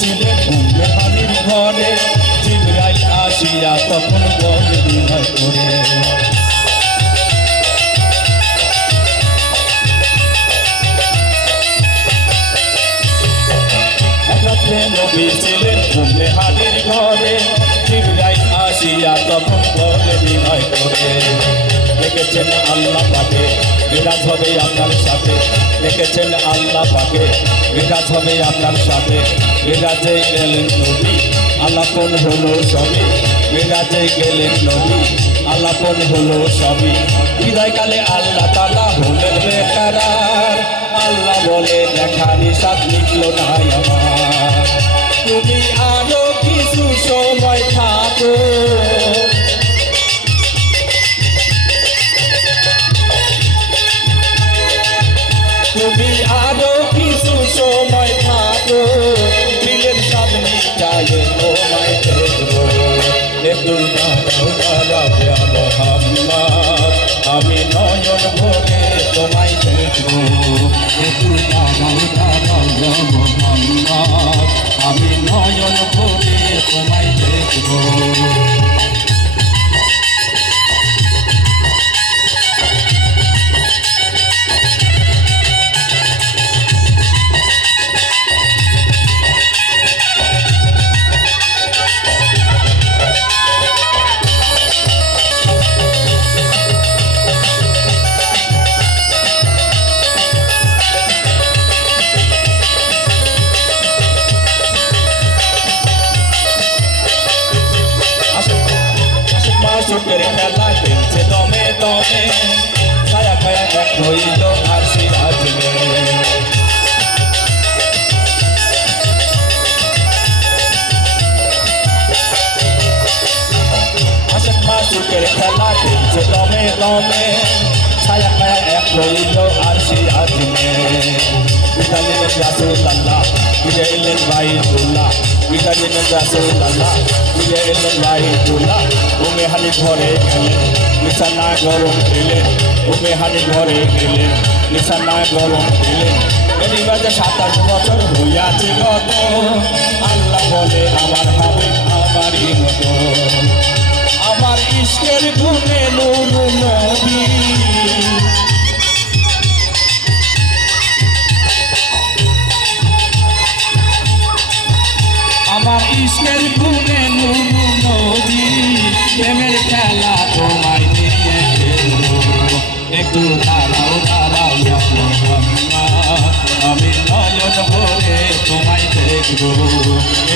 ছিলেন উম্মে হানির ঘরে জিবরাইল আসিয়া তখন বলে বিনয় করে নবী ছিলেন উম্মে হানির ঘরে জিবরাইল আসিয়া তখন বলে বিনয় করে দেখেছেন আল্লাহ পাকে, বিরাজ হবে আপনার সাথে। দেখেছেন আল্লাহ পাকে, বিরাজ হবে আপনার সাথে। বিরাজে গেলেন নবী, আলাপন হলো সবই। বিরাজে গেলেন নবী, আলাপন হলো সবই। বিদায়কালে আল্লাহ তালা হলেন বেকারার আল্লাহ বলে, দেখা নিষাদ লিখল না আমার। তুমি আরও কিছু সময় থাকো। তুমি মাসুকের খেলা খেলছে দমে দমে ছায়া খায়া এক হইল আর সিরাজ আশেক মাসুকের খেলা খেলছে দমে দমে ছায়া খায়া এক হইল আর সিরাজ বিদালিন রাসূলুল্লাহ ফিরে এলেন বাইতুল্লাহ বিদালিন রাসূলুল্লাহ ফিরে এলেন বাইতুল্লাহ উমে হানি ঘরে গেলেন নিশানা গরম দিলেন উমে হানি ঘরে গেলেন নিশানা গরম এরই মাঝে সাতাশ বছর হইয়াছে গত আল্লাহ বলে আমার হবে আমারই মতো আমার ইষ্টের গুণে নুর নবী। তোমায় দেখব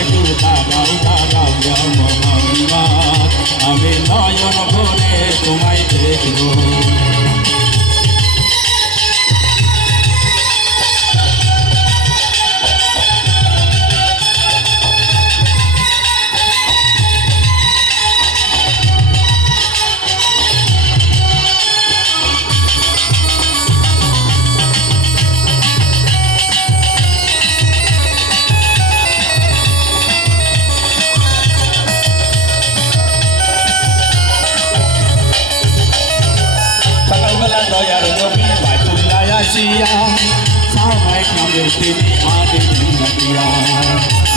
একটু দাঁড়াও দাঁড়াও মোহাম্মদ, আমি নয়ন ভরে তোমায় দেখব আসিয়া সাহাবায়ে কামের তিনি আদিন নবিয়া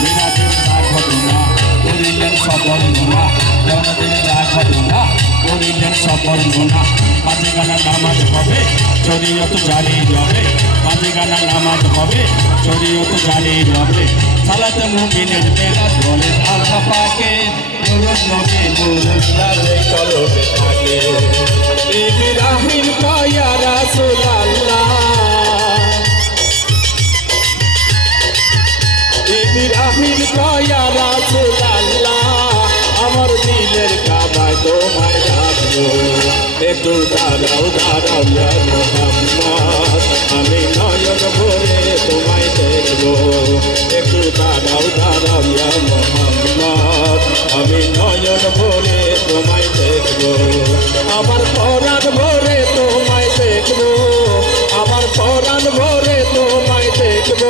মিনাতের যা ঘটনা করিলেন সফল নোনা জনতের যা ঘটনা করিলেন সফল নোনা মাঝে গানা নামাজ হবে শরীয়ত জারি রবে মাঝে গানা নামাজ হবে শরীয়ত জারি রবে সালাতে মুমিনের বেলা বলে আল্লাহ পাকে নুরুল নবী নুরুল্লাহ কলবে থাকে ইব্রাহিম কয়া রাসূলুল্লাহ ইব্রাহিম তোমায় ভাবো একটু দাঁড়াও দাঁড়াও মোহাম্মদ আমি নয়ন ভরে তোমায় দেখব একটু দাঁড়াও দাঁড়াও মোহাম্মদ আমি নয়ন ভরে তোমায় দেখব আমার পরাণ ভরে তোমায় দেখব আমার পরাণ ভরে তোমায় দেখব